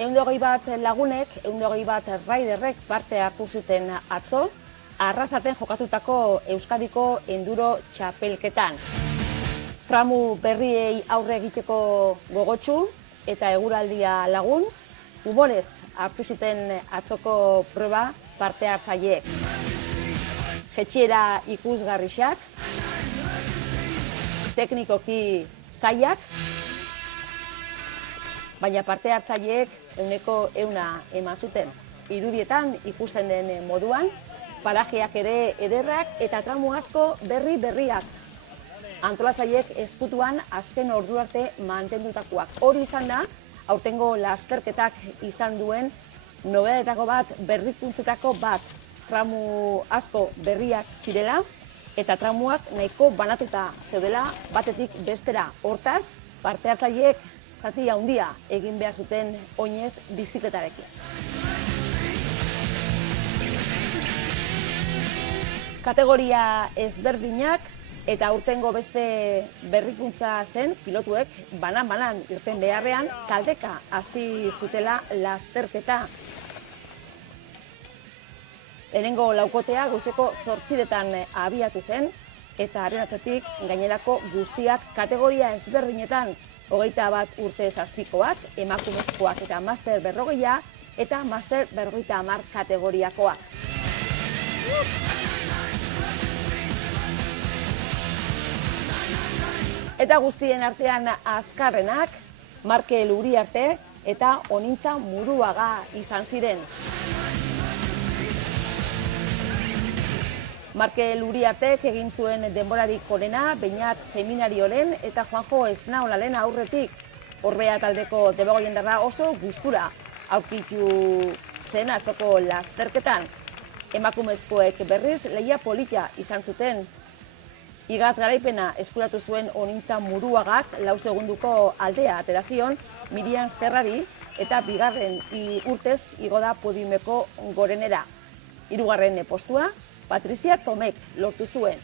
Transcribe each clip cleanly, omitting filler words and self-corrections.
121 lagunek, 121 raiderrek parte hartu zuten atzo, Arrasaten jokatutako Euskadiko enduro txapelketan. Tramu berriei aurre egiteko gogotsu eta eguraldia lagun, humorez hartu zuten atzoko proba parte hartzaileek. Jetxiera ikusgarrixak, teknikoki zailak, baina parte hartzaileek 100% eman zuten. Irudietan ikusten den moduan, parajeak ere ederrak eta tramu asko berriak. Antolatzaileek ezkutuan azken ordu arte mantendutakoak. Hori izan da, aurtengo lasterketak izan duen nobedetako bat, berrikuntzetako bat. Tramu asko berriak zirela eta tramuak nahiko banatuta zeudela batetik bestera. Hortaz, parte hartzaileek zati handia egin behar zuten oinez bizikletarekin. Kategoria ezberdinak eta aurtengo beste berrikuntza zen pilotuek banan irten beharrean taldeka hasi zutela lasterketa. Lehenengo laukotea goizeko 8etan abiatu zen eta haren atzetik gainerako guztiak kategoria ezberdinetan 21 urte zazpikoak, emakumezkoak eta master 40 eta master 50 kategoriakoak. Eta guztien artean azkarrenak, Markel Uriarte eta Onintza Muruaga izan ziren. Markel Uriartek egin zuen denborarik onena, Beñat Seminarioren eta Juanjo Esnaolaren aurretik. Orbea taldeko debagoiendarra oso gustura aurkitu zen atzoko lasterketan. Emakumezkoek berriz lehia polita izan zuten. Igaz garaipena eskuratu zuen Onintza Muruagak 4 segunduko aldea atera zion Miriam Serrari eta bigarren urtez igo da podiumeko gorenera. 3. postua Patrizia Tomek lortu zuen.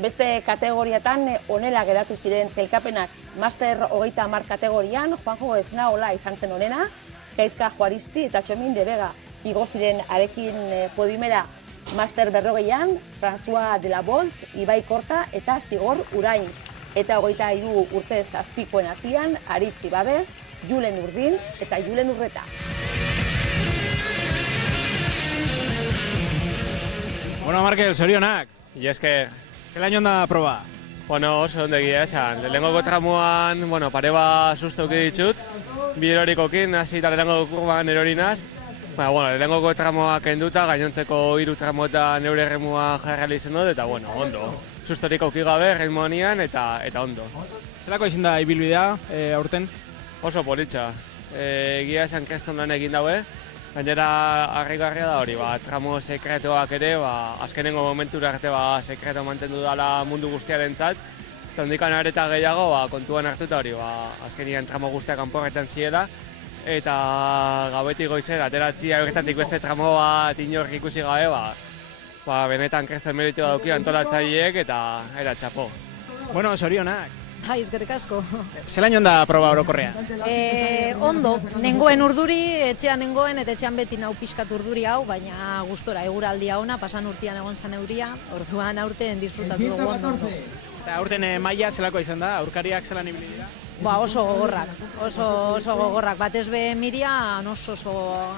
Beste kategoriatan onela geratu ziren sailkapenak. Master 30 kategorian Juanjo Esnaola izan zen onena, Gaizka Juaristi eta Txomin de Vega igo ziren arekin podiumera. Master 40an François de la Bolt, Ibai Korta eta Zigor Urain. Eta 23 urtez azpikoen artean Aritz Ibabe, Julen Urdin eta Julen Urreta. Bueno, Markel, zorionak. Y es que, Zelaino onda proba? bueno, oso ondo egia esan. Lehenengoko tramuan, pare bat susto uki ditut. Bi erorikokin, hasi eta lehenengo kurban erorinaz. Lehenengoko tramoak kenduta, gainontzeko 3 tramuetan neure erremua jarrali izan dut, eta ondo. Sustorik auki gabe, erremuanian, eta ondo. Zelako izin da ibilbidea aurten? Oso politxa. Egia esan keston lan egin daue. Gainera, harrigarria da hori, tramo sekretoak ere, azkenengo momentura arte sekreto mantendu dela mundu guztiarentzat. Eta hondikan areta gehiago, kontuan hartuta hori, azkenian tramo guztiak kanporretan ziela. Eta gauetik goizera, ateratzia horretatik beste tramo bat inor ikusi gabe, benetan kresten meritu dauki antolatzaileek eta txapo. Bueno, zorionak. Bai, eskerrik asko. Zelaino onda proba orokorrean? Ondo, nengoen urduri, etxean nengoen eta etxean beti nau pixkat urduri hau, baina gustora eguraldia ona, pasan urtean egon zan euria, orduan aurten disfrutatu dugu ondo. Eta aurten maila zelako izan da, aurkariak zelan ibili dira? Oso gogorrak, oso gogorrak, batez be Mirian oso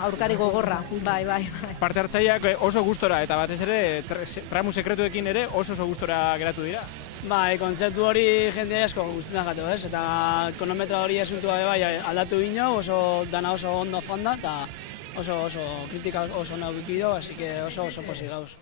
aurkari gogorra, bai. Parte hartzaileak oso gustora eta batez ere tramu sekretuekin ere oso gustora geratu dira. Bai, kontzeptu hori jende asko guztietan gatu, ez? Eta kronometra hori esuntua bai aldatu bino, dana oso ondo fonda, eta oso kritika oso nahi bikido, así que oso posi gauz.